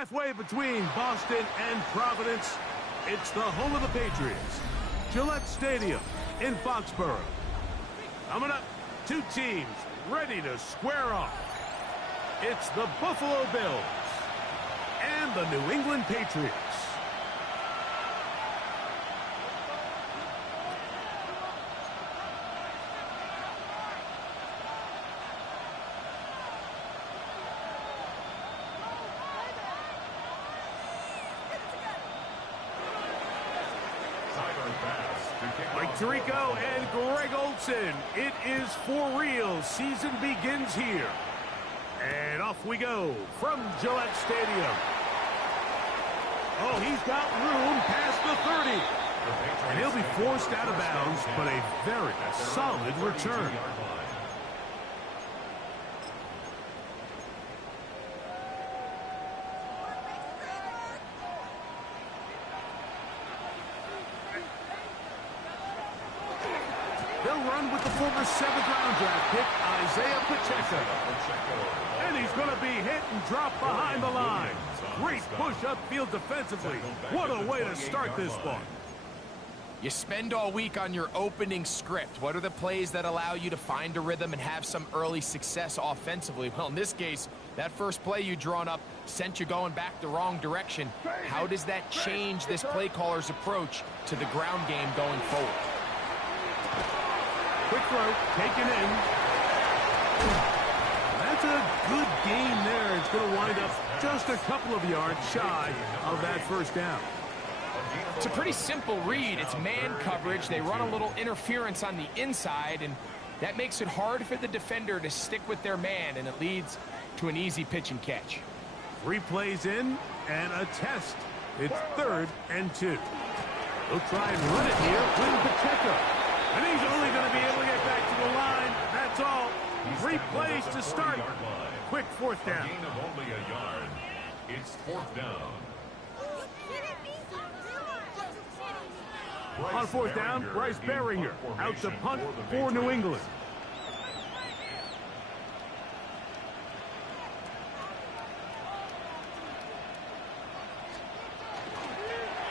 Halfway between Boston and Providence, it's the home of the Patriots, Gillette Stadium in Foxborough. Coming up, two teams ready to square off. It's the Buffalo Bills and the New England Patriots. Mike Tirico and Greg Olson. It is for real. Season begins here. And off we go from Gillette Stadium. Oh, he's got room past the 30. And he'll be forced out of bounds, but a very solid return. They'll run with the former 7th-round draft pick, Isaiah Pacheco. And he's going to be hit and dropped behind the line. Great push upfield defensively. What a way to start this one. You spend all week on your opening script. What are the plays that allow you to find a rhythm and have some early success offensively? Well, in this case, that first play you drawn up sent you going back the wrong direction. How does that change this play caller's approach to the ground game going forward? Quick throw, taken in. That's a good gain there. It's going to wind up just a couple of yards shy of that first down. It's a pretty simple read. It's man coverage. They run a little interference on the inside, and that makes it hard for the defender to stick with their man, and it leads to an easy pitch and catch. 3 plays in and a test. It's 3rd and 2. They'll try and run it here with Pacheco. And he's only going to be able to get back to the line. That's all. 3 plays to start. Quick 4th down. Gain of only a yard. It's 4th down. On 4th down, Bryce Behringer out to punt for New England.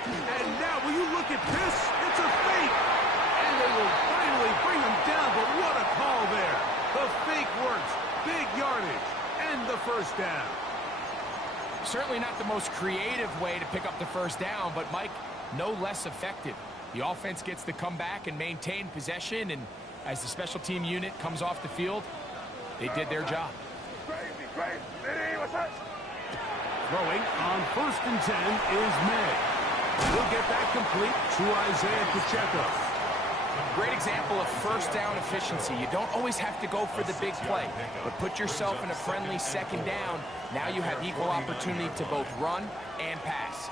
And now, will you look at this? It's a fake. And they will finally bring him down, but what a call there. The fake works. Big yardage. And the first down. Certainly not the most creative way to pick up the first down, but Mike, no less effective. The offense gets to come back and maintain possession, and as the special team unit comes off the field, they did their job. Throwing on 1st and 10 is May. He'll get that complete to Isaiah Pacheco. Great example of first down efficiency. You don't always have to go for the big play, but put yourself in a friendly 2nd down. Now you have equal opportunity to both run and pass.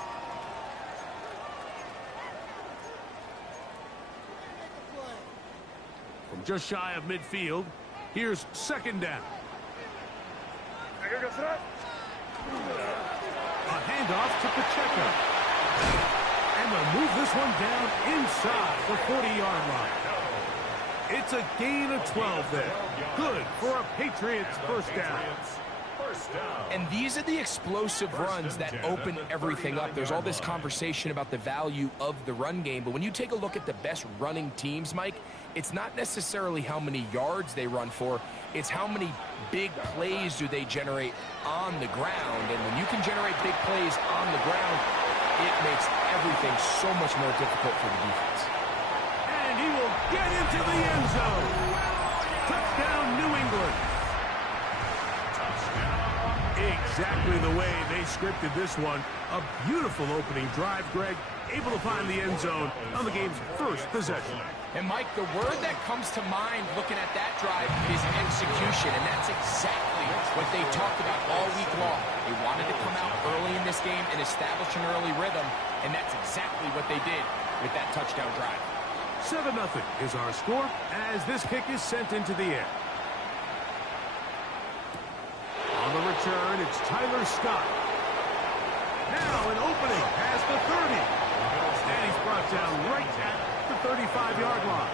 From just shy of midfield, here's 2nd down. A handoff to Pacheco. And they'll move this one down inside the 40-yard line. It's a gain of 12 there. Good for a Patriots first down. And these are the explosive runs that open everything up. There's all this conversation about the value of the run game, but when you take a look at the best running teams, Mike, it's not necessarily how many yards they run for, it's how many big plays do they generate on the ground. And when you can generate big plays on the ground, it makes everything so much more difficult for the defense. And he will get into the end zone. Touchdown, New England. Exactly the way they scripted this one. A beautiful opening drive, Greg. Able to find the end zone on the game's first possession. And, Mike, the word that comes to mind looking at that drive is execution, and that's exactly what they talked about all week long. They wanted to come out early in this game and establish an early rhythm, and that's exactly what they did with that touchdown drive. 7-0 is our score as this kick is sent into the air. On the return, it's Tyler Scott. Now an opening past the 30. And he's brought down right at the 35-yard line.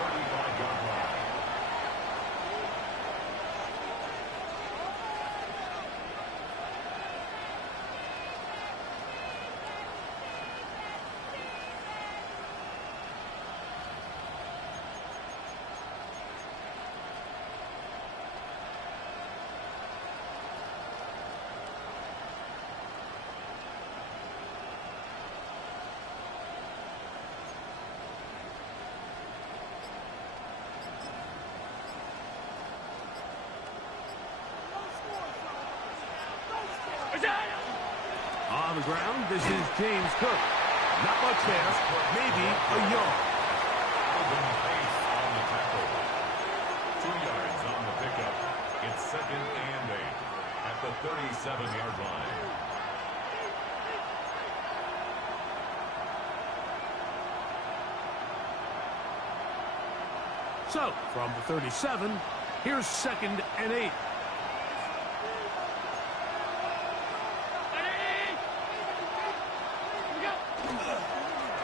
on the ground. This is James Cook. Not much there. Maybe a yard. Base on the tackle. 2 yards on the pickup. It's 2nd and 8 at the 37-yard line. So, from the 37, here's 2nd and 8.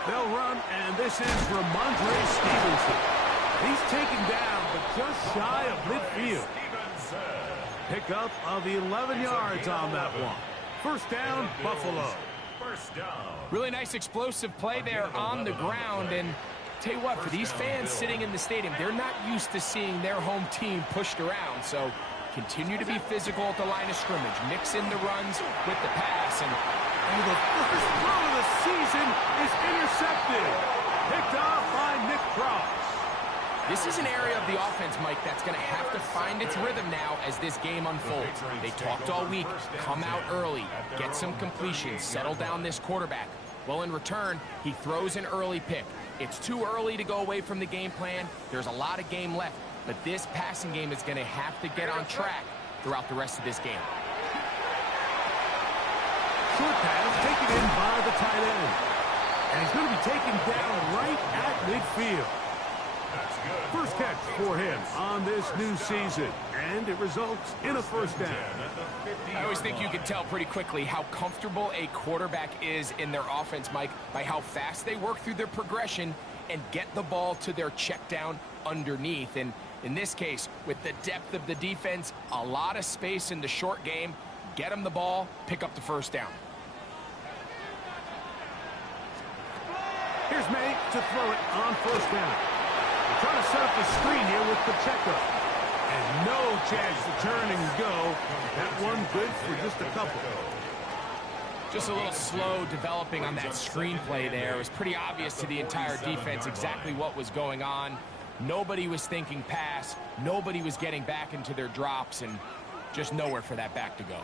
They'll run, and this is Ramondre Stevenson. He's taken down, but just shy of midfield. Pickup of 11 yards on that one. First down, Buffalo. First down. Really nice explosive play there on the ground. And tell you what, for these fans sitting in the stadium, they're not used to seeing their home team pushed around. So continue to be physical at the line of scrimmage. Mix in the runs with the pass. And the first throw of the season is intercepted. Picked off by Nick Cross. This is an area of the offense, Mike, that's going to have to find its rhythm now as this game unfolds. They talked all week, come out early, get some completions, settle down this quarterback. Well, in return, he throws an early pick. It's too early to go away from the game plan. There's a lot of game left, but this passing game is going to have to get on track throughout the rest of this game. Short pass taken in by the tight end. And he's going to be taken down right at midfield. First catch for him on this new season, and it results in a first down. I always think you can tell pretty quickly how comfortable a quarterback is in their offense, Mike, by how fast they work through their progression and get the ball to their check down underneath. And in this case, with the depth of the defense, a lot of space in the short game, get them the ball, pick up the first down. Here's May to throw it on first down. Trying to set up the screen here with Pacheco. And no chance to turn and go. That one good for just a couple. Just a little slow developing on that screenplay there. It was pretty obvious to the entire defense exactly what was going on. Nobody was thinking pass. Nobody was getting back into their drops, and just nowhere for that back to go.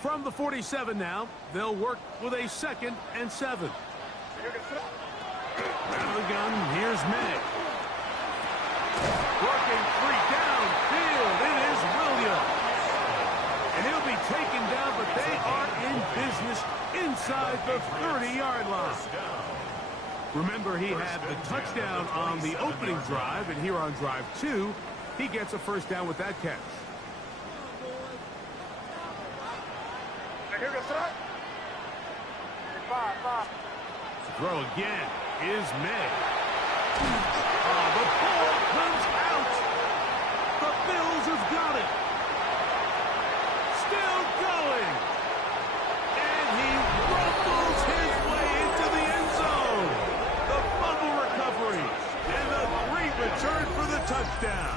From the 47 now, they'll work with a 2nd and 7. Out of the gun, here's May. Working free downfield, it is Williams. And he'll be taken down, but they are in business inside the 30-yard line. Remember, he had the touchdown on the opening drive, and here on drive 2, he gets a first down with that catch. To throw again is May. The ball comes out. The Bills have got it. Still going. And he rumbles his way into the end zone. The fumble recovery. And the great return for the touchdown.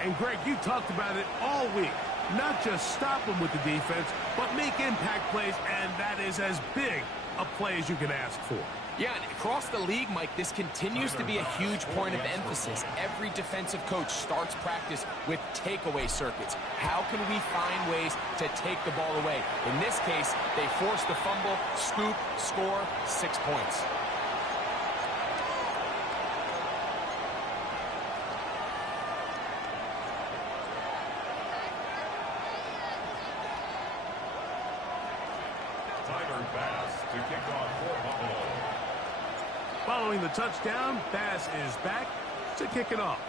And Greg, you talked about it all week. Not just stop them with the defense, but make impact plays, and that is as big a play as you can ask for. Yeah, and across the league, Mike, this continues to be a huge point of emphasis. Every defensive coach starts practice with takeaway circuits. How can we find ways to take the ball away? In this case, they force the fumble, scoop, score, 6 points. Following the touchdown, Bass is back to kick it off.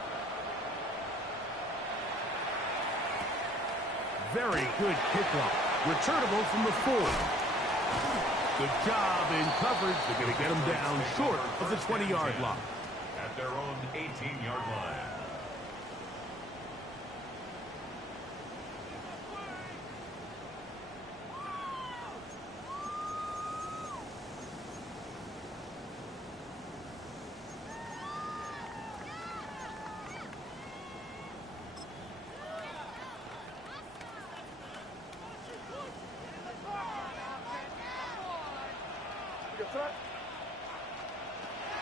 Very good kickoff. Returnable from the 4. Good job in coverage. They're going to get him down short of the 20-yard line. At their own 18-yard line.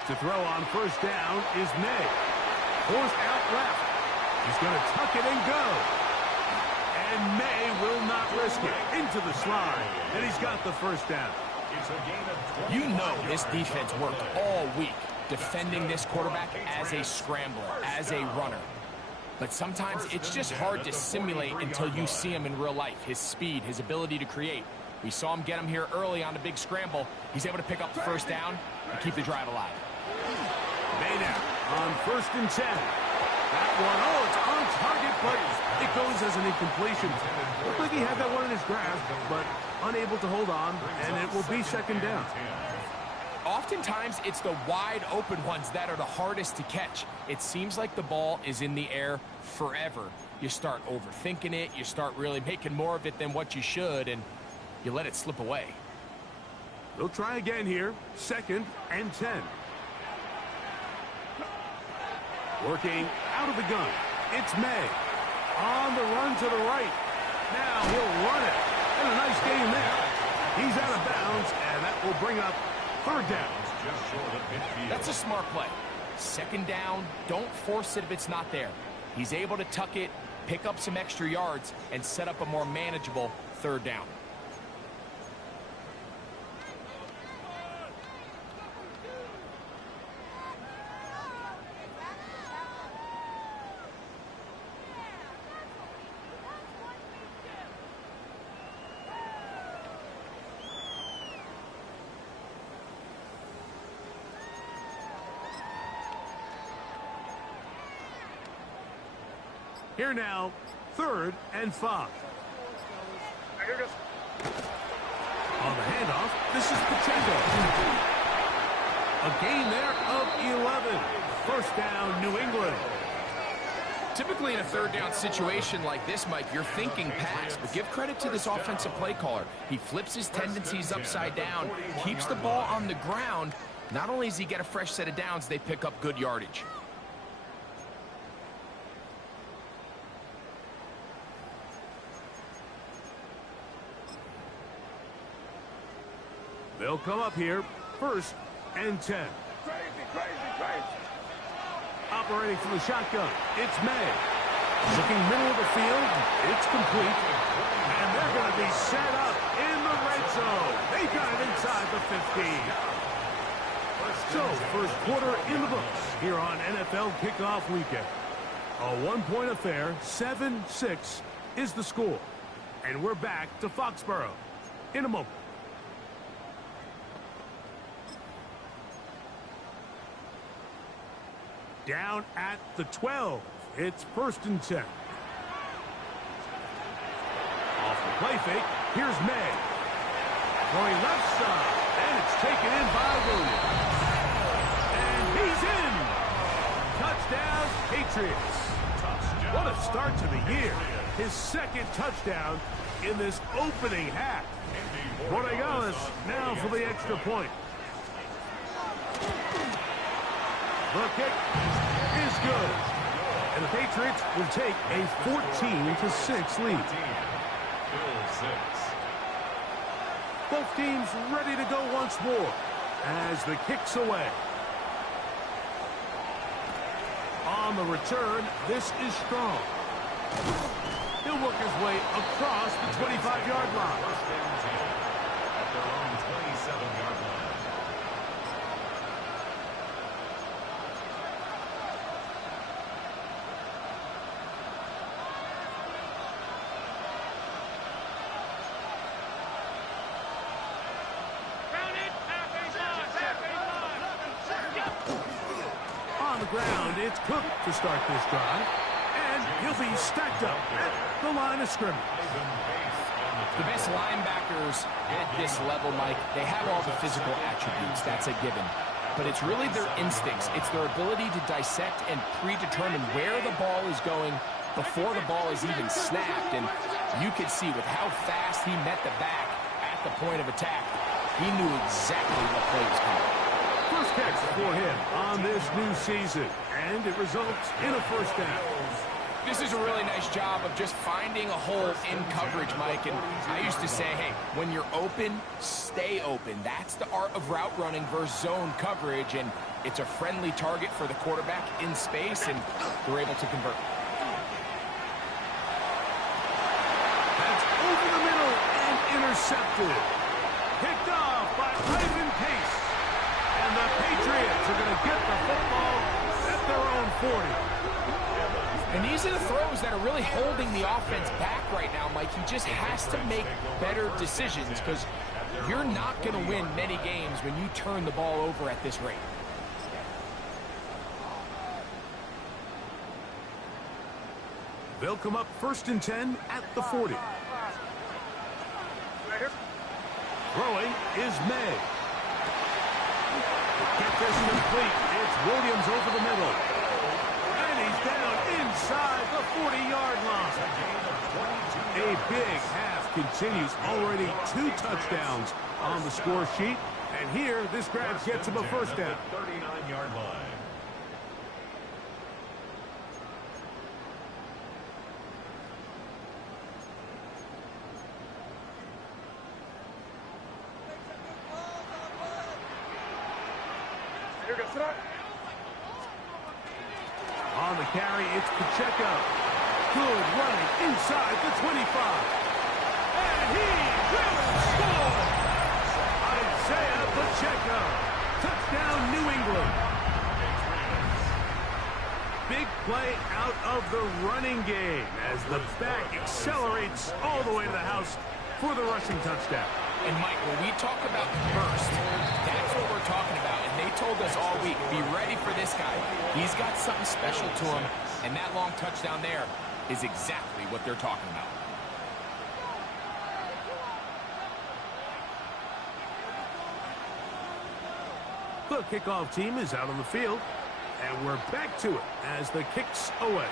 To throw on first down is May. Forced out left. He's going to tuck it and go. And May will not risk it. Into the slide. And he's got the first down. You know this defense worked all week defending this quarterback as a scrambler, as a runner. But sometimes it's just hard to simulate until you see him in real life. His speed, his ability to create. We saw him get him here early on the big scramble. He's able to pick up the first down and keep the drive alive. May now on 1st and 10. That one, oh, it's on target, but it goes as an incompletion. Looked like he had that one in his grasp, but unable to hold on, and it will be 2nd down. Oftentimes, it's the wide open ones that are the hardest to catch. It seems like the ball is in the air forever. You start overthinking it, you start really making more of it than what you should, and you let it slip away. They'll try again here, 2nd and 10. Working out of the gun. It's May. On the run to the right. Now he'll run it. And a nice game there. He's out of bounds, and that will bring up 3rd down. That's a smart play. 2nd down, don't force it if it's not there. He's able to tuck it, pick up some extra yards, and set up a more manageable 3rd down. Here now, 3rd and 5. Here goes. On the handoff, this is Pacheco. A gain there of 11. 1st down, New England. Typically in a 3rd down situation like this, Mike, you're thinking pass, but give credit to this offensive play caller. He flips his tendencies upside down, keeps the ball on the ground. Not only does he get a fresh set of downs, they pick up good yardage. They'll come up here, 1st and 10. Crazy. Operating from the shotgun, it's May. Looking middle of the field, it's complete. And they're going to be set up in the red zone. They got it inside the 15. So, 1st quarter in the books here on NFL Kickoff Weekend. A one-point affair, 7-6 is the score. And we're back to Foxborough in a moment. Down at the 12. It's 1st and 10. Off the play fake. Here's May. Going left side. And it's taken in by Williams. And he's in. Touchdown, Patriots. What a start to the year. His 2nd touchdown in this opening half. Borregales now for the extra point. The kick is good. And the Patriots will take a 14-6 lead. Both teams ready to go once more as the kick's away. On the return, this is Strong. He'll work his way across the 25-yard line. At their own 27-yard line. Ground, it's Cook to start this drive, and he'll be stacked up at the line of scrimmage. The best linebackers at this level, Mike, they have all the physical attributes. That's a given. But it's really their instincts. It's their ability to dissect and predetermine where the ball is going before the ball is even snapped. And you could see with how fast he met the back at the point of attack, he knew exactly what play was coming. First catch for him on this new season, and it results in a 1st down. This is a really nice job of just finding a hole in coverage, Mike. And I used to say, hey, when you're open, stay open. That's the art of route running versus zone coverage, and it's a friendly target for the quarterback in space, and they're able to convert. intercepted. Picked off by Ivan Pace. And the Patriots are going to get the football at their own 40. And these are the throws that are really holding the offense back right now, Mike. He just has to make better decisions because you're not going to win many games when you turn the ball over at this rate. They'll come up 1st and 10 at the 40. Throwing is May. To get this complete, it's Williams over the middle. And he's down inside the 40-yard line. A big half continues. Already 2 touchdowns on the score sheet. And here, this grab gets him a first down. 39-yard line. On the carry, it's Pacheco. Good running inside the 25. And he will score! Isaiah Pacheco. Touchdown, New England. Big play out of the running game as the back accelerates all the way to the house for the rushing touchdown. And, Mike, when we talk about burst, that's what we're talking about. And they told us all week, be ready for this guy. He's got something special to him, and that long touchdown there is exactly what they're talking about. The kickoff team is out on the field, and we're back to it as the kick's away.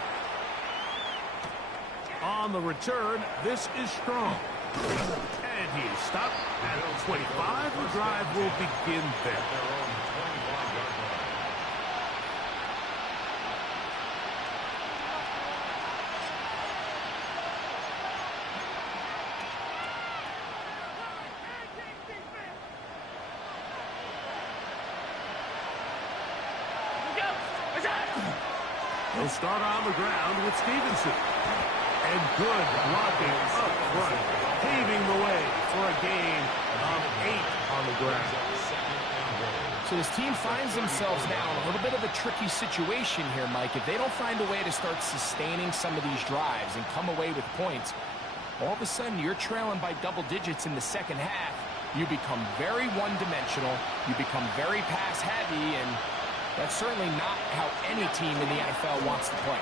On the return, this is Strong. And he is stopped at 25. The drive will begin there. They'll start on the ground with Stevenson. And good blocking up front, paving the way for a gain of 8 on the ground. So this team finds themselves now in a little bit of a tricky situation here, Mike. If they don't find a way to start sustaining some of these drives and come away with points, all of a sudden you're trailing by double digits in the second half. You become very one-dimensional. You become very pass-heavy, and that's certainly not how any team in the NFL wants to play.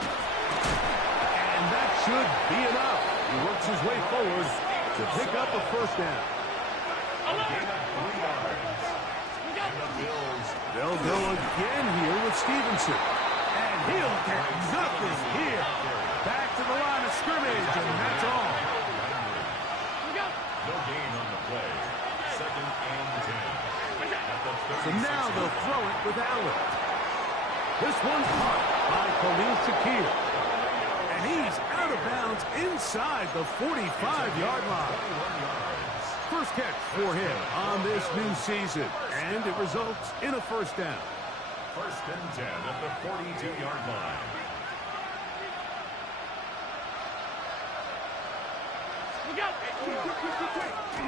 And that should be enough. He works his way forward to pick up a first down. They'll go again here with Stevenson. And he'll get nothing here. Back to the line of scrimmage, and that's all. No gain on the play. 2nd and 10. So now they'll throw it with Allen. This one's caught by Khalil Shakir. And he's out of bounds inside the 45-yard line. First catch for him on this new season, and it results in a first down. 1st and 10 at the 42-yard line.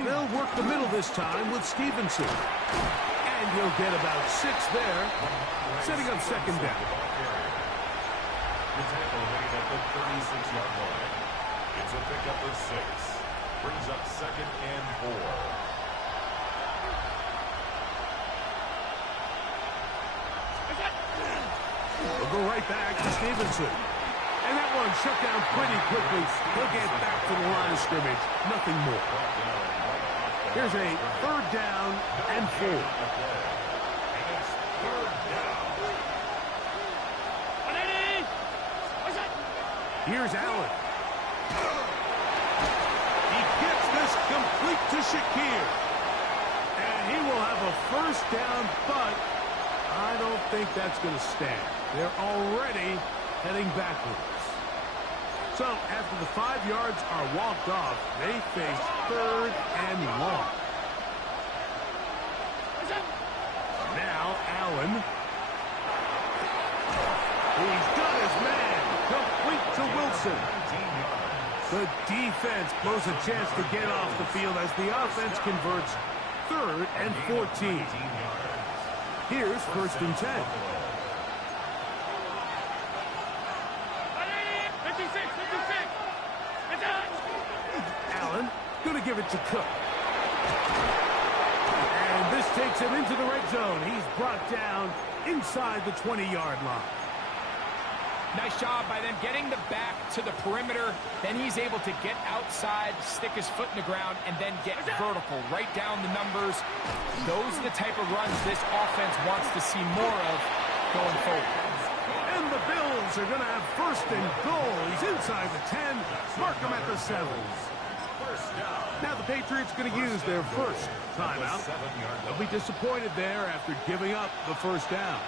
They'll work the middle this time with Stevenson. And he'll get about 6 there, setting up second down. The tackle made at the 36-yard line. It's a pickup of 6. Brings up 2nd and 4. We'll go right back to Stevenson. And that one shut down pretty quickly. He'll get back to the line of scrimmage. Nothing more. Here's a 3rd down and 4. Here's Allen. He gets this complete to Shakir. And he will have a first down, but I don't think that's going to stand. They're already heading backwards. So after the 5 yards are walked off, they face 3rd and long. Now Allen. He's got his man. Complete to Wilson. The defense blows a chance to get off the field as the offense converts 3rd and 14. Here's 1st and 10. 56. Allen going to give it to Cook. And this takes him into the red zone. He's brought down inside the 20-yard line. Nice job by them getting the back to the perimeter. Then he's able to get outside, stick his foot in the ground, and then get vertical. Right down the numbers. Those are the type of runs this offense wants to see more of going forward. And the Bills are going to have 1st and goal. He's inside the 10. Mark him at the 7. Now the Patriots going to use their 1st timeout. They'll be disappointed there after giving up the 1st down.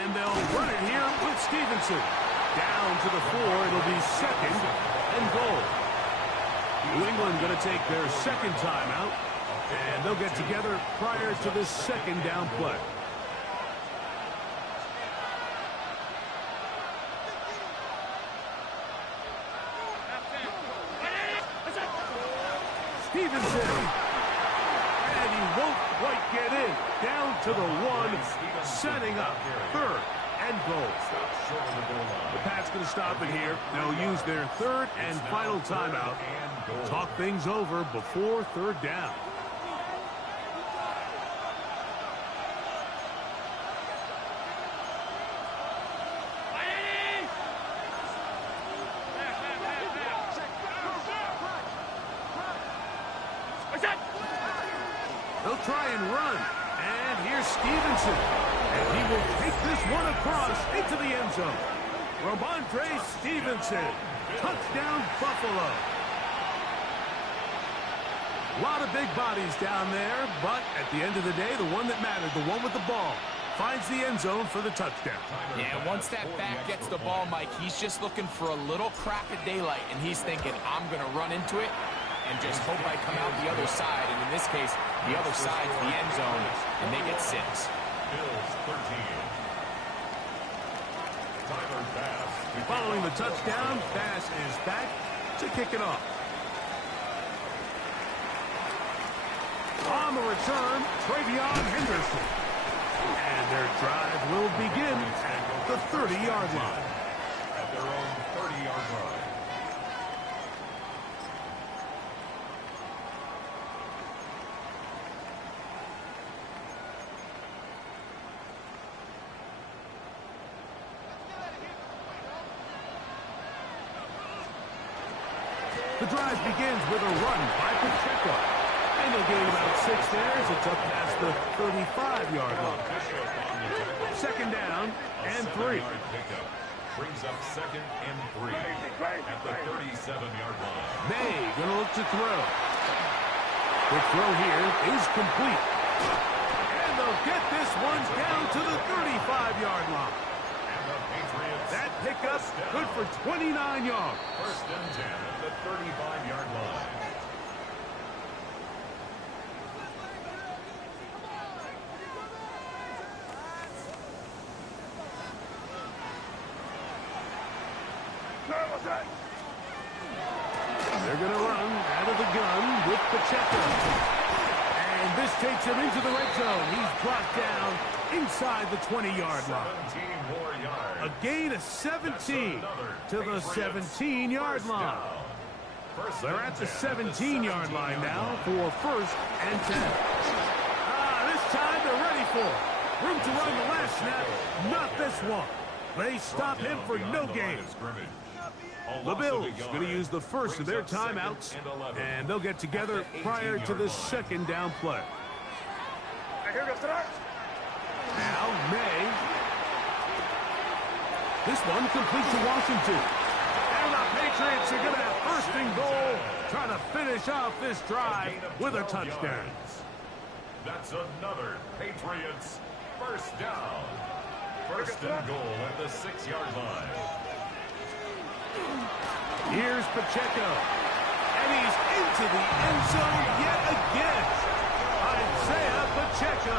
And they'll run it here with Stevenson. Down to the 4. It'll be 2nd and goal. New England going to take their 2nd timeout. And they'll get together prior to this 2nd down play. Stevenson. And he won't quite get in. Down to the 1. Setting up 3rd and goal. The Pats going to stop it here. They'll use their 3rd and final timeout. Talk things over before 3rd down. They'll try and run. And here's Stevenson. And he will take this one across into the end zone. Ramondre Stevenson. Touchdown, Buffalo. A lot of big bodies down there, but at the end of the day, the one that mattered, the one with the ball, finds the end zone for the touchdown. Yeah, once that back gets the ball, Mike, he's just looking for a little crack of daylight, and he's thinking, I'm going to run into it and just hope I come out the other side. And in this case, the other side's the end zone, and they get 6. Bills 13. Tyler Bass. Following the touchdown, Bass is back to kick it off. On the return, Travion Henderson. And their drive will begin at the 30-yard line. At their own 30-yard line. The drive begins with a run by Pacheco. And they'll gain about 6 there as it's up past the 35-yard line. 2nd down and 3. Brings up 2nd and 3 at the 37-yard line. May going to look to throw. The throw here is complete. And they'll get this one down to the 35-yard line. That pickup good for 29 yards. 1st and 10 at the 35-yard line. They're going to run out of the gun with Pacheco. And this takes him into the red zone. He's brought down inside the 20-yard line. 17 more yards. A gain of 17 to the 17-yard line. They're at the 17-yard line now for 1st and 10. This time they're ready for it. Room to run the last snap. Not this one. They stop him for no gain. The Bills going to use the 1st of their timeouts, and they'll get together prior to the 2nd down play. Now, May. This one complete to Washington. And the Patriots are going to have 1st and goal, trying to finish off this drive with a touchdown. That's another Patriots 1st down. 1st and goal at the 6-yard line. Here's Pacheco. And he's into the end zone yet again. Isaiah Pacheco.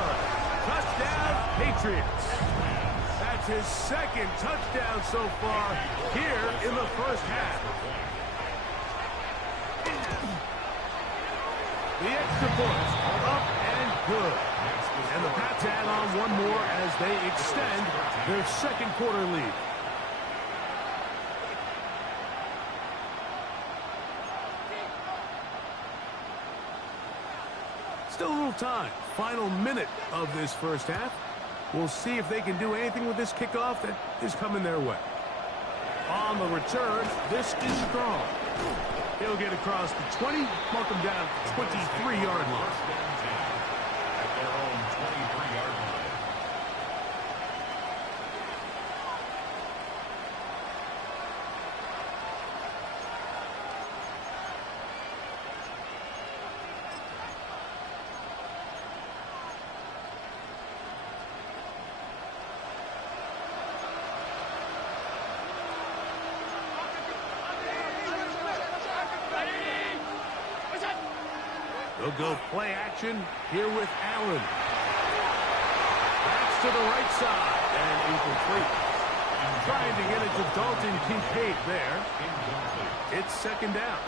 Touchdown, Patriots. That That's his second touchdown so far here in the first half. The extra points are up and good. And the Pats add on one more as they extend their second quarter lead. Still a little time. Final minute of this first half. We'll see if they can do anything with this kickoff that is coming their way. On the return, this is strong. He'll get across the 20, mark him down at the 23-yard line. At their own 23-yard line. They'll go play action here with Allen. That's to the right side and incomplete. Trying to get it to Dalton Kincaid there. It's second down.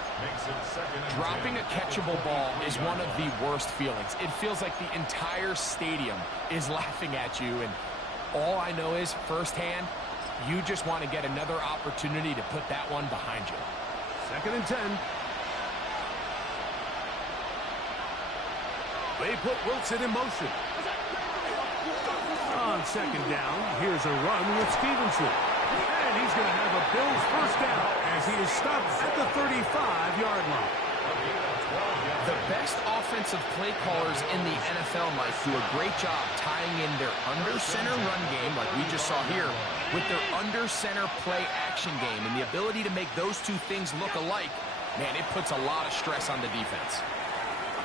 Dropping a catchable ball is one of the worst feelings. It feels like the entire stadium is laughing at you, and all I know is firsthand, you just want to get another opportunity to put that one behind you. Second and 10. They put Wilson in motion. On second down, here's a run with Stevenson. And he's going to have a Bills first down as he is stopped at the 35-yard line. The best offensive play callers in the NFL, Mike, do a great job tying in their under-center run game, like we just saw here, with their under-center play action game. And the ability to make those two things look alike, man, it puts a lot of stress on the defense.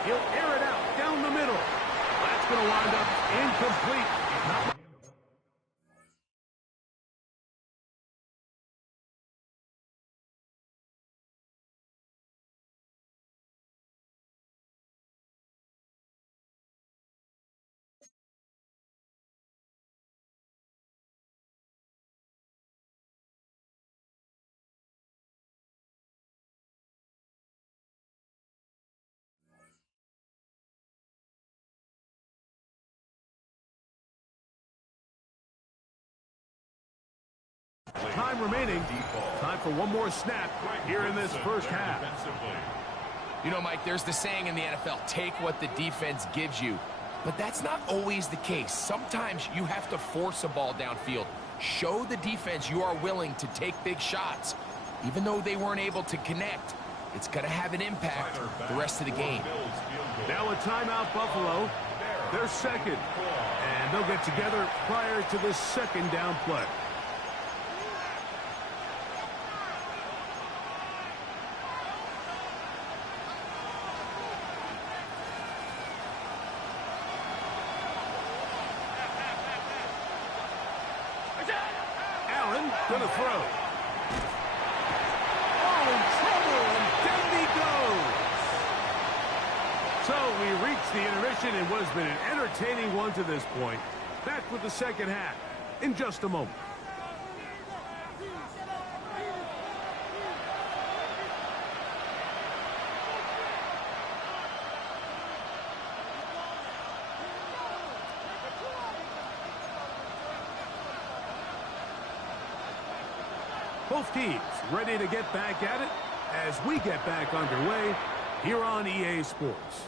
He'll air it out down the middle. That's going to wind up incomplete. Time remaining. Time for one more snap here in this first half. You know, Mike, there's the saying in the NFL, take what the defense gives you. But that's not always the case. Sometimes you have to force a ball downfield. Show the defense you are willing to take big shots. Even though they weren't able to connect, it's going to have an impact the rest of the game. Now a timeout, Buffalo. They're second. And they'll get together prior to this second down play. Allen gonna throw. Oh, in trouble, and down he goes. So we reached the intermission in what has been an entertaining one to this point. Back with the second half in just a moment. Both teams ready to get back at it as we get back underway here on EA Sports.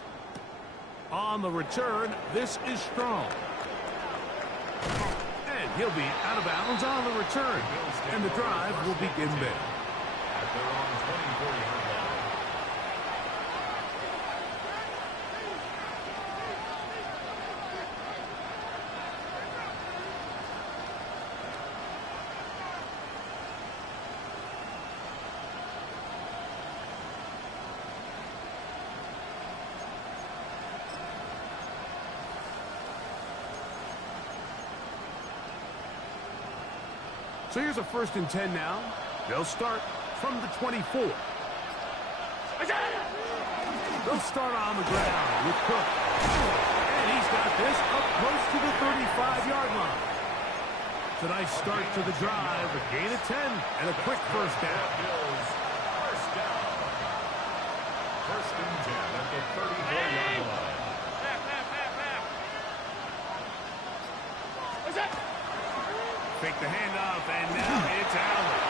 On the return, this is strong. And he'll be out of bounds on the return. And the drive will begin there. At their own 24-yard line. So here's a 1st and 10 now. They'll start from the 24. They'll start on the ground with Cook. And he's got this up close to the 35-yard line. It's a nice start to the drive. A gain of 10 and a quick first down. Bills, first down. First and 10 at the 34-yard line. Fake the handoff, and now it's Allen.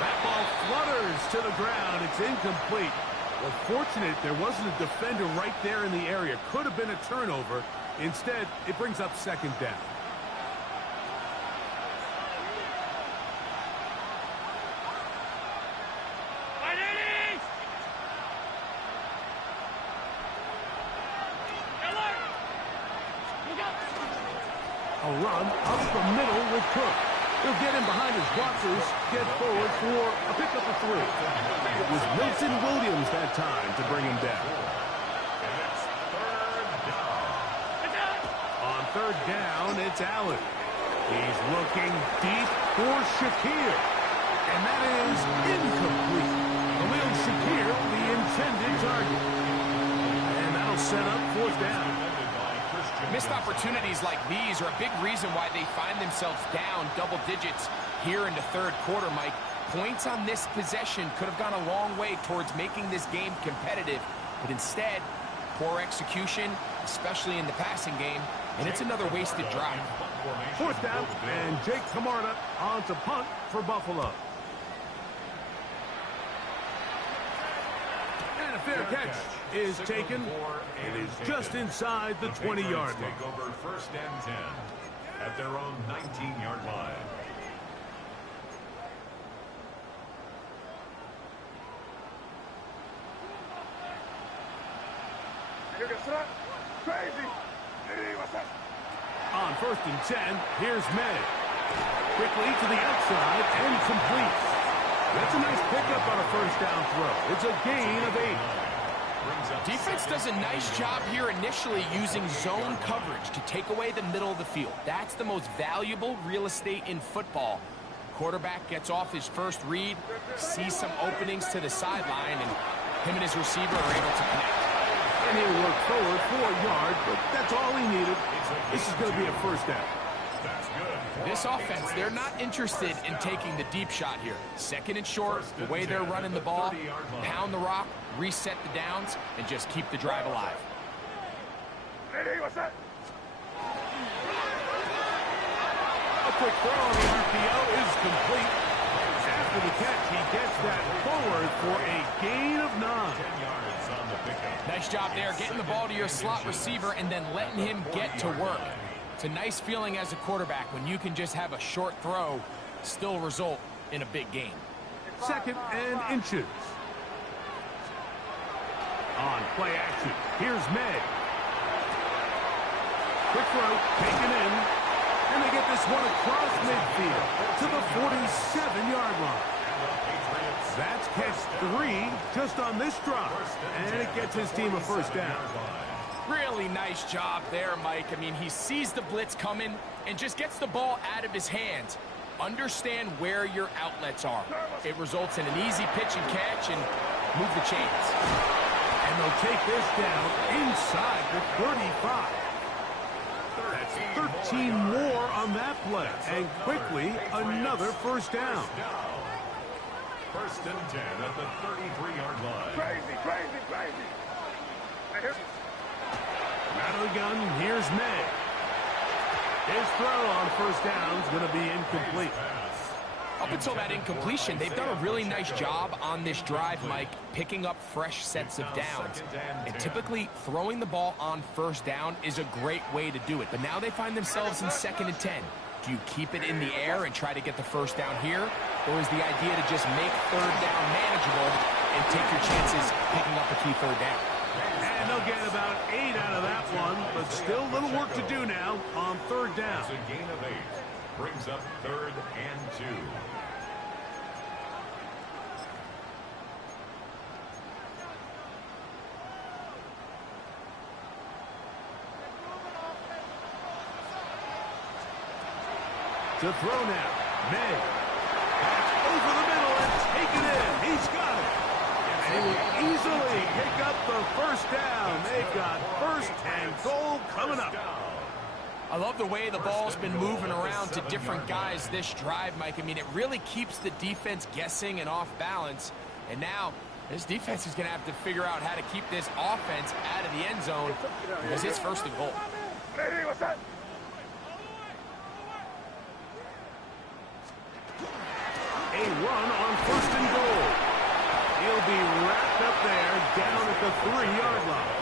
That ball flutters to the ground. It's incomplete. Well, fortunate there wasn't a defender right there in the area. Could have been a turnover. Instead, it brings up second down. A run up the middle with Cook. He'll get in behind his blockers, get forward for a pickup of 3. It was Wilson Williams that time to bring him down. And it's third down. On third down, it's Allen. He's looking deep for Shakir. And that is incomplete. Khalil Shakir, the intended target. And that'll set up fourth down. Missed opportunities like these are a big reason why they find themselves down double digits here in the third quarter, Mike. Points on this possession could have gone a long way towards making this game competitive, but instead, poor execution, especially in the passing game, and it's another wasted drive. Fourth down, and Jake Camarda on to punt for Buffalo. And a fair catch is taken. It is just inside the 20-yard line. Take over first and 10 at their own 19-yard line. Crazy. On first and 10, here's May. Quickly to the outside and complete. That's a nice pickup on a first down throw. It's a gain of 8. Defense does a nice job here initially using zone coverage to take away the middle of the field. That's the most valuable real estate in football. Quarterback gets off his first read, sees some openings to the sideline, and him and his receiver are able to connect. And he'll work forward for a yard, but that's all he needed. This is going to be a first down. This offense, they're not interested in taking the deep shot here. Second and short, the way they're running the ball, pound the rock, reset the downs, and just keep the drive alive. A quick throw on the RPO is complete. After the catch, he gets that forward for a gain of 9. 10 yards on the pickup. Nice job there, getting the ball to your slot receiver and then letting him get to work. It's a nice feeling as a quarterback when you can just have a short throw still result in a big game. Second and inches. On play action, here's May. Quick throw, taken in, and they get this one across midfield to the 47-yard line. That's catch 3 just on this drive, and it gets his team a first down. Really nice job there, Mike. I mean, he sees the blitz coming and just gets the ball out of his hands. Understand where your outlets are. It results in an easy pitch and catch and move the chains. And they'll take this down inside the 35. That's 13 more on that play. And quickly, another first down. First and 10 at the 33-yard line. Crazy. Out of the gun, here's May. His throw on first down is going to be incomplete. Up until that incompletion, they've done a really nice job on this drive, Mike, picking up fresh sets of downs. And typically, throwing the ball on first down is a great way to do it. But now they find themselves in second and 10. Do you keep it in the air and try to get the first down here? Or is the idea to just make third down manageable and take your chances picking up a key third down? And they'll get about 8 out of that one, but still a little work to do now on third down. It's a gain of 8. Brings up third and 2. To throw now, May. That's over the middle and taken in. He's got it. And he will easily pick up the first down. They've got first and goal coming up. I love the way the ball's been moving around to different guys this drive, Mike. I mean, it really keeps the defense guessing and off balance. And now this defense is going to have to figure out how to keep this offense out of the end zone because it's first and goal. Ready, what's that? A run on first and goal. He'll be wrapped up there down at the 3-yard line.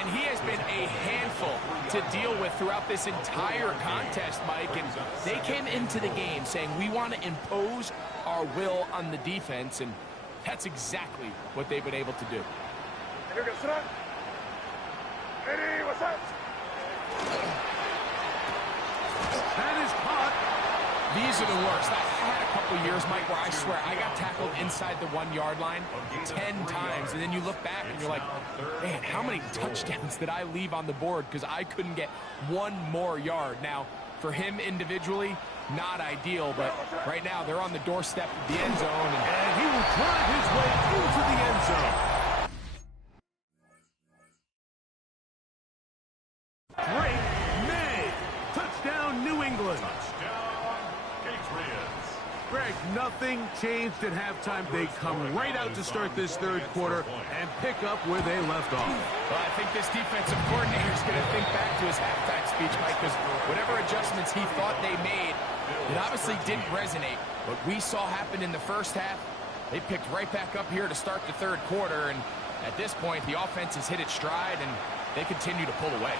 And he has been a handful to deal with throughout this entire contest, Mike. And they came into the game saying, we want to impose our will on the defense. And that's exactly what they've been able to do. Ready, what's that? That is caught. These are the worst. I had a couple years, Mike, where I swear I got tackled inside the 1-yard line 10 times. And then you look back and you're like, man, how many touchdowns did I leave on the board because I couldn't get one more yard? Now, for him individually, not ideal, but right now they're on the doorstep of the end zone. And he will drive his way into the end zone. Great May. Touchdown, New England. Greg, nothing changed at halftime. They come right out to start this third quarter and pick up where they left off. Well, I think this defensive coordinator is going to think back to his halftime speech, Mike, because whatever adjustments he thought they made, it obviously didn't resonate. What we saw happen in the first half, they picked right back up here to start the third quarter, and at this point, the offense has hit its stride, and they continue to pull away.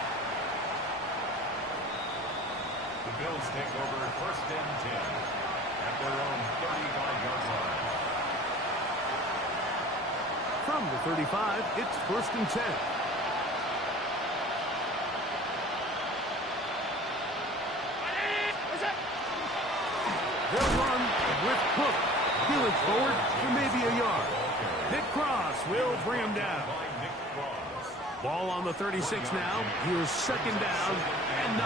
The Bills take over first and 10. At their own 35-yard line. From the 35, it's first and 10. They'll run with Cook. Peeling forward for maybe a yard. Nick Cross will bring him down. Ball on the 36 now. Here's second down and 9.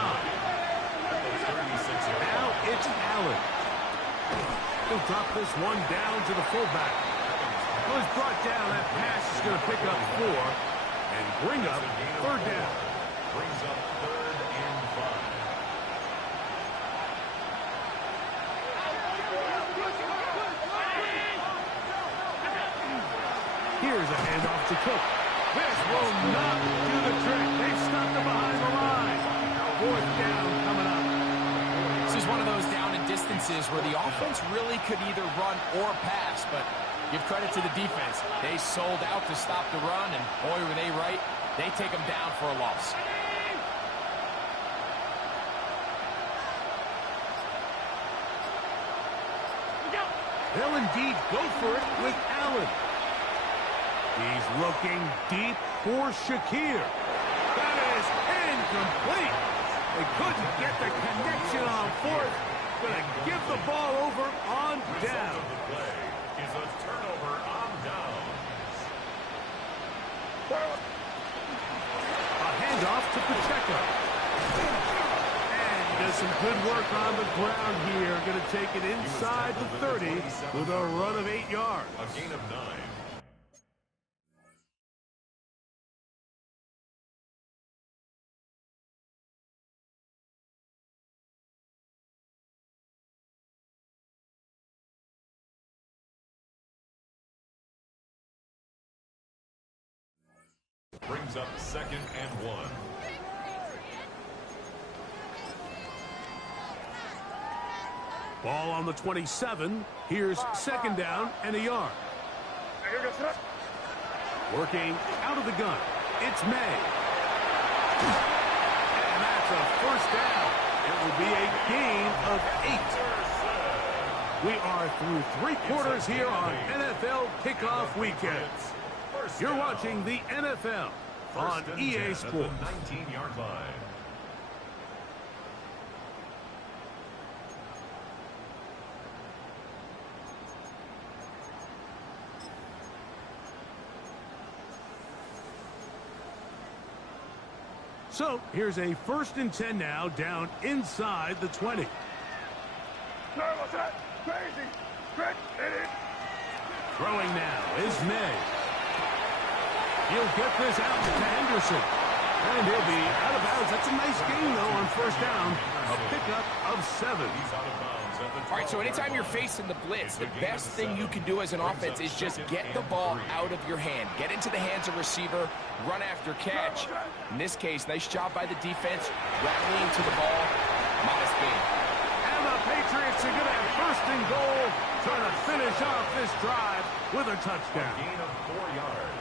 Now it's Allen. He'll drop this one down to the fullback. Well, he's brought down. That pass is going to pick up 4 and bring up third down. Brings up third and 5. Here's a handoff to Cook. This will not do the trick. They've stopped him behind the line. Fourth down coming up. This is one of those down and distances where the offense really could either run or pass, but give credit to the defense. They sold out to stop the run, and boy, were they right. They take them down for a loss. They'll indeed go for it with Allen. He's looking deep for Shakir. That is incomplete. They couldn't get the connection on fourth. Gonna give the ball over on down. The play is a turnover on downs. A handoff to Pacheco. And he does some good work on the ground here. Gonna take it inside the 30 with a run of 8 yards. A gain of 9. Brings up second and 1. Ball on the 27. Here's second down and a yard. Working out of the gun. It's May. And that's a first down. It will be a gain of 8. We are through 3 quarters here on NFL Kickoff Weekend. You're watching the NFL on EA Sports. 19-yard line. So here's a first and 10 now down inside the 20. No, what's that? Crazy. Great. Throwing now is May. He'll get this out to Henderson. And he'll be out of bounds. That's a nice gain, though, first down, a pickup of 7. All right, so anytime you're facing the blitz, the best thing you can do as an offense is just get the ball out of your hand. Get into the hands of receiver, run after catch. In this case, nice job by the defense, rallying to the ball. Modest game. And the Patriots are going to have first and goal, trying to finish off this drive with a touchdown. Gain of 4 yards.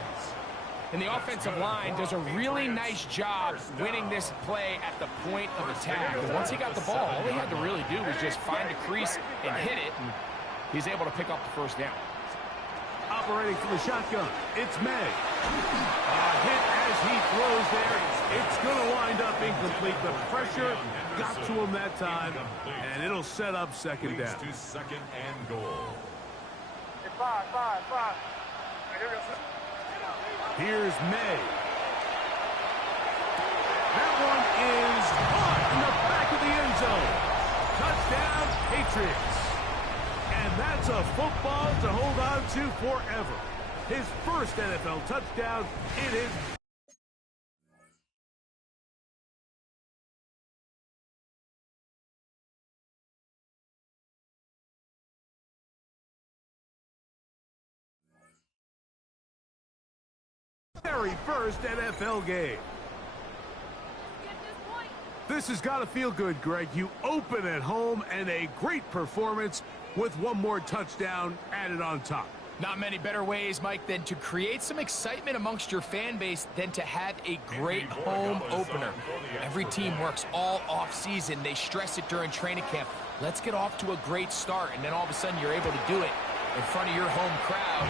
And the offensive line does a really nice job winning this play at the point of attack. And once he got the ball, all he had to really do was just find a crease and hit it, and he's able to pick up the first down. Operating from the shotgun, it's May. A hit as he throws there. It's going to wind up incomplete. The pressure got to him that time, and it'll set up second down. To second and goal. Five. Here's May. That one is caught in the back of the end zone. Touchdown, Patriots. And that's a football to hold on to forever. His first NFL touchdown in his... very first NFL game. This has got to feel good, Greg. You open at home and a great performance with one more touchdown added on top. Not many better ways, Mike, than to create some excitement amongst your fan base than to have a great home opener. Every team works all off-season. They stress it during training camp. Let's get off to a great start, and then all of a sudden you're able to do it in front of your home crowd.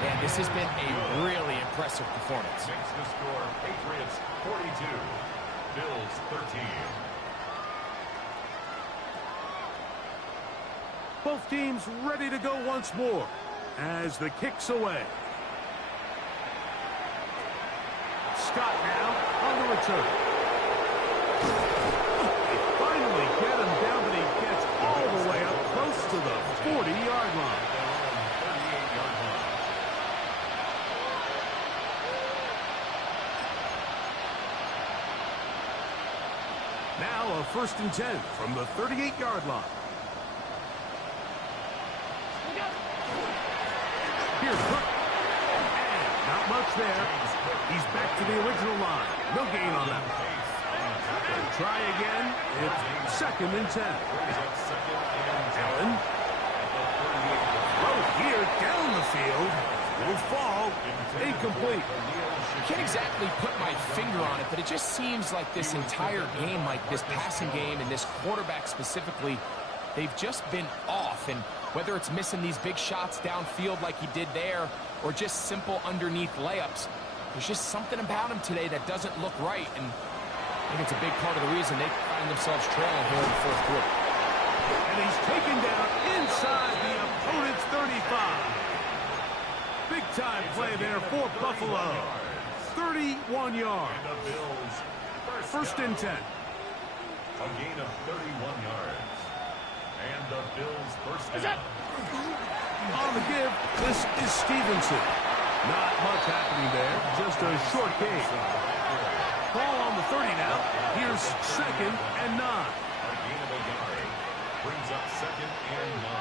Man, this has been a really impressive performance. Makes the score Patriots 42, Bills 13. Both teams ready to go once more as the kick's away. Scott now on the return. They finally get him down, but he gets all the way up close to the 40-yard line. Now a 1st and 10 from the 38-yard line. Here's Cook. And not much there. He's back to the original line. No gain on that. And try again. It's 2nd and 10. Allen. Throw here down the field. Will fall. Incomplete. I can't exactly put my finger on it, but it just seems like this entire game, like this passing game and this quarterback specifically, they've just been off. And whether it's missing these big shots downfield like he did there or just simple underneath layups, there's just something about him today that doesn't look right. And I think it's a big part of the reason they find themselves trailing here in the 4th quarter. And he's taken down inside the opponent's 35. Big-time play there for Buffalo. 31 yards. And the Bills 1st and 10. A gain of 31 yards. And the Bills first down. On the give, this is Stevenson. Not much happening there. Just a short gain. Ball on the 30 now. Here's 2nd and 9. A gain of a yard. Brings up 2nd and 9.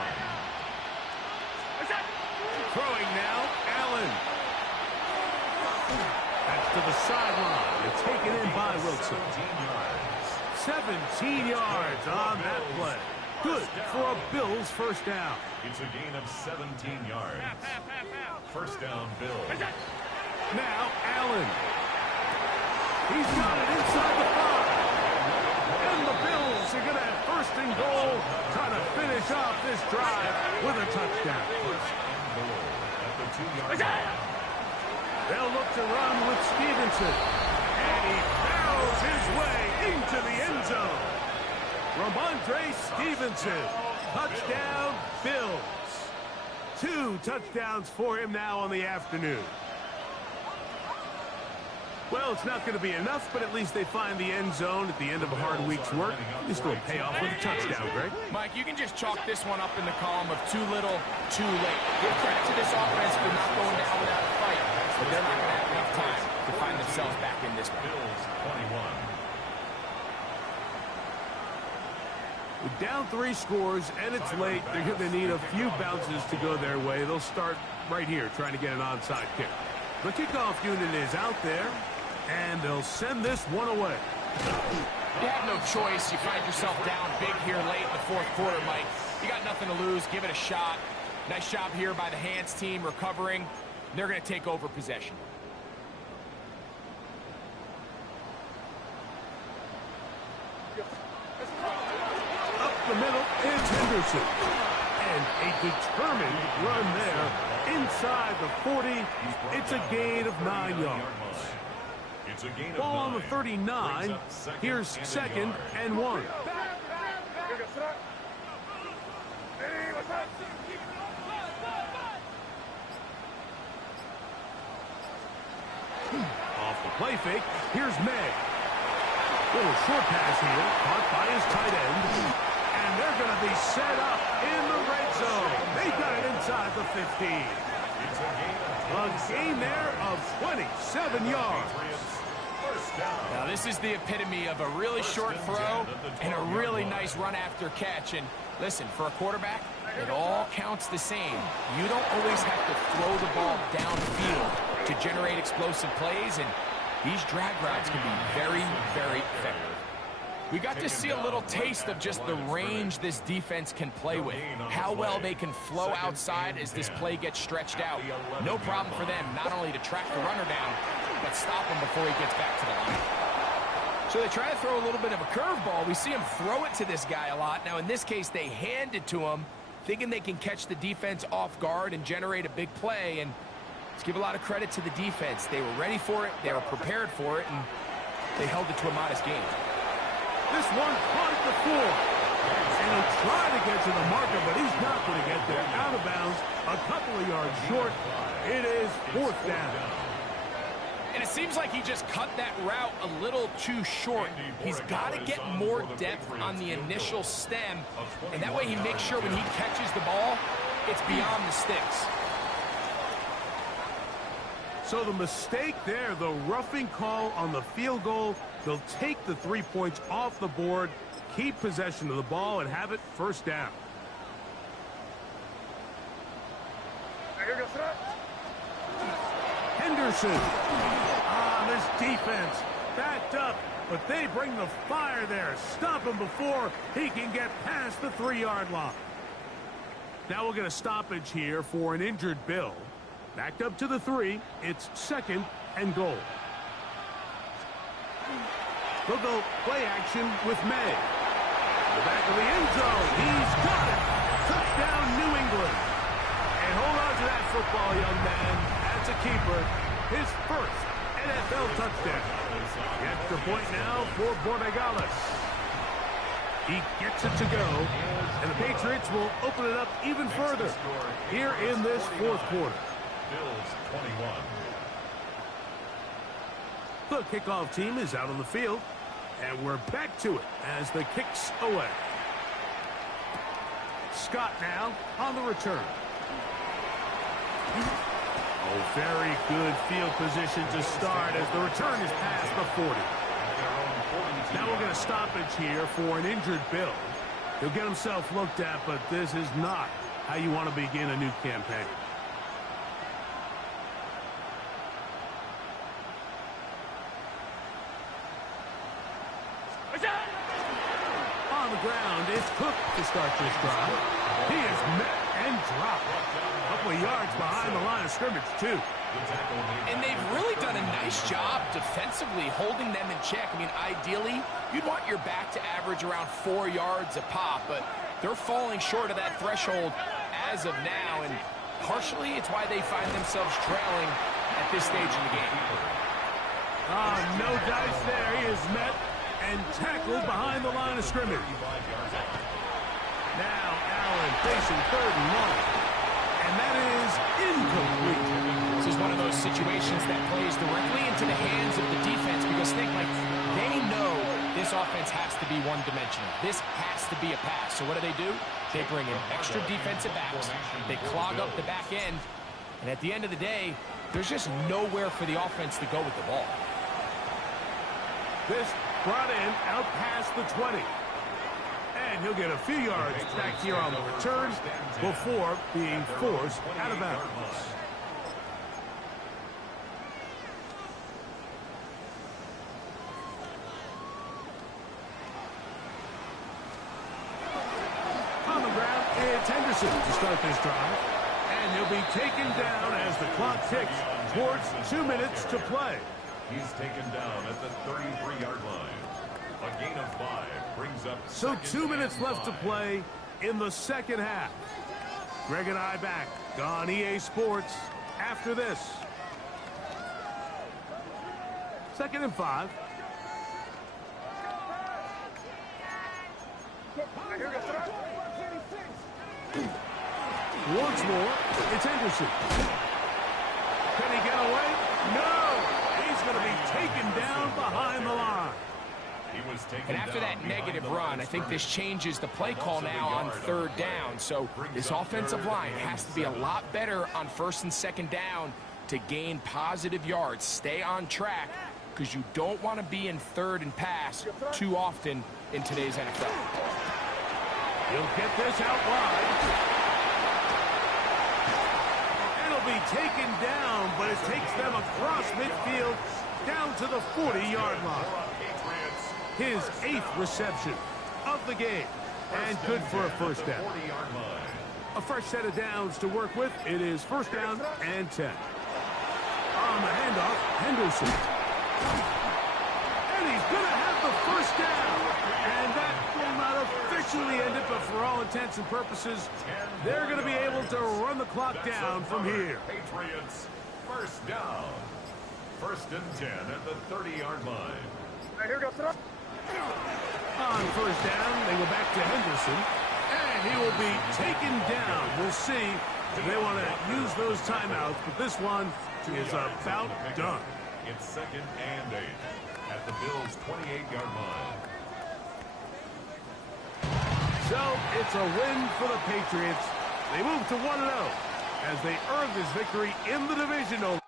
Throwing now, Allen. That's to the sideline. It's taken in by Wilson. 17 yards on that play. Good for a Bills first down. It's a gain of 17 yards. First down, Bills. Now, Allen. He's got it inside the 5. And the Bills are going to have 1st and goal, trying to finish off this drive with a touchdown. First and goal at the 2-yard line. They'll look to run with Stevenson. And he barrels his way into the end zone. Ramondre Stevenson. Touchdown, Bills. 2 touchdowns for him now on the afternoon. Well, it's not going to be enough, but at least they find the end zone at the end of a hard week's work. At least it'll pay off with a touchdown, Greg. Mike, you can just chalk this one up in the column of too little, too late. Give credit to this offense for not going down without a fight, but they're not going to have enough time to find themselves back in this one. Bills 21. With down 3 scores and it's late, they're going to need a few bounces to go their way. They'll start right here trying to get an onside kick. The kickoff unit is out there, and they'll send this one away. You have no choice. You find yourself down big here late in the fourth quarter, Mike. You got nothing to lose. Give it a shot. Nice job here by the hands team recovering. They're going to take over possession. Up the middle is Henderson. And a determined run there inside the 40. It's a gain of 9 yards. Ball on the 39. Here's 2nd and 1. Off the play fake. Here's May. Little short pass here, caught by his tight end. And they're going to be set up in the red zone. They got it inside the 15. A gain there of 27 yards. Now, this is the epitome of a really short throw and a really nice run after catch. And listen, for a quarterback, it all counts the same. You don't always have to throw the ball downfield to generate explosive plays, and these drag routes can be very, very effective. We got to see a little taste of just the range this defense can play with, how well they can flow outside as this play gets stretched out. No problem for them not only to track the runner down, but stop him before he gets back to the line. So they try to throw a little bit of a curveball. We see him throw it to this guy a lot. Now, in this case, they hand it to him, thinking they can catch the defense off guard and generate a big play. And let's give a lot of credit to the defense. They were ready for it, they were prepared for it, and they held it to a modest gain. This one caught at the 4. And he'll try to get to the marker, but he's not going to get there. Out of bounds, a couple of yards short. It is 4th down. And it seems like he just cut that route a little too short. He's got to get more depth on the initial stem, and that way he makes sure when he catches the ball, it's beyond the sticks. So the mistake there, the roughing call on the field goal, they'll take the 3 points off the board, keep possession of the ball, and have it 1st down. Henderson. This defense backed up, but they bring the fire there. Stop him before he can get past the 3-yard line. Now we'll get a stoppage here for an injured Bill. Backed up to the 3. It's 2nd and goal. They'll go play action with May. The back of the end zone. He's got it. Touchdown, New England. And hold on to that football, young man. That's a keeper. His first NFL touchdown. The extra point now for Borregales. He gets it to go. And the Patriots will open it up even further here in this 4th quarter. Bills 21. The kickoff team is out on the field, and we're back to it as the kick's away. Scott now on the return. Oh, very good field position to start as the return is past the 40. Now we'll get a stoppage here for an injured Bill. He'll get himself looked at, but this is not how you want to begin a new campaign. On the ground, it's Cook to start this drive. He is met and dropped. A couple of yards behind the line of scrimmage, too. And they've really done a nice job defensively holding them in check. I mean, ideally, you'd want your back to average around 4 yards a pop, but they're falling short of that threshold as of now, and partially it's why they find themselves trailing at this stage in the game. No dice there. He is met and tackled behind the line of scrimmage. Now Allen facing 3rd and long. And that is incomplete. This is one of those situations that plays directly into the hands of the defense because think like they know this offense has to be one-dimensional. This has to be a pass. So what do? They bring in extra defensive backs. They clog up the back end. And at the end of the day, there's just nowhere for the offense to go with the ball. This brought in out past the 20. And And he'll get a few yards back here on the return before being forced out of bounds. On the ground, it's Henderson to start this drive. And he'll be taken down as the clock ticks towards 2 minutes to play. He's taken down at the 33-yard line. A gain of 5 brings up. So 2 minutes left to play in the second half. Greg and I back on EA Sports after this. 2nd and 5. Once more, it's Henderson. Can he get away? No! He's going to be taken down behind the line. And after that negative run, I think this changes the play call now on 3rd down. So this offensive line has to be a lot better on 1st and 2nd down to gain positive yards. Stay on track because you don't want to be in 3rd and pass too often in today's NFL. He'll get this out wide. It'll be taken down, but it takes them across midfield down to the 40-yard line. His 8th reception of the game, and good for a 1st down. A fresh set of downs to work with. It is 1st down and 10. On the handoff, Henderson. And he's going to have the 1st down. And that will not officially end it, but for all intents and purposes, they're going to be able to run the clock down from here. Patriots, 1st down. 1st and 10 at the 30-yard line. Here goes the On 1st down, they go back to Henderson, and he will be taken down. We'll see if they want to use those timeouts, but this one is about done. It's 2nd and 8 at the Bills' 28-yard line. So it's a win for the Patriots. They move to 1-0 as they earn this victory in the division over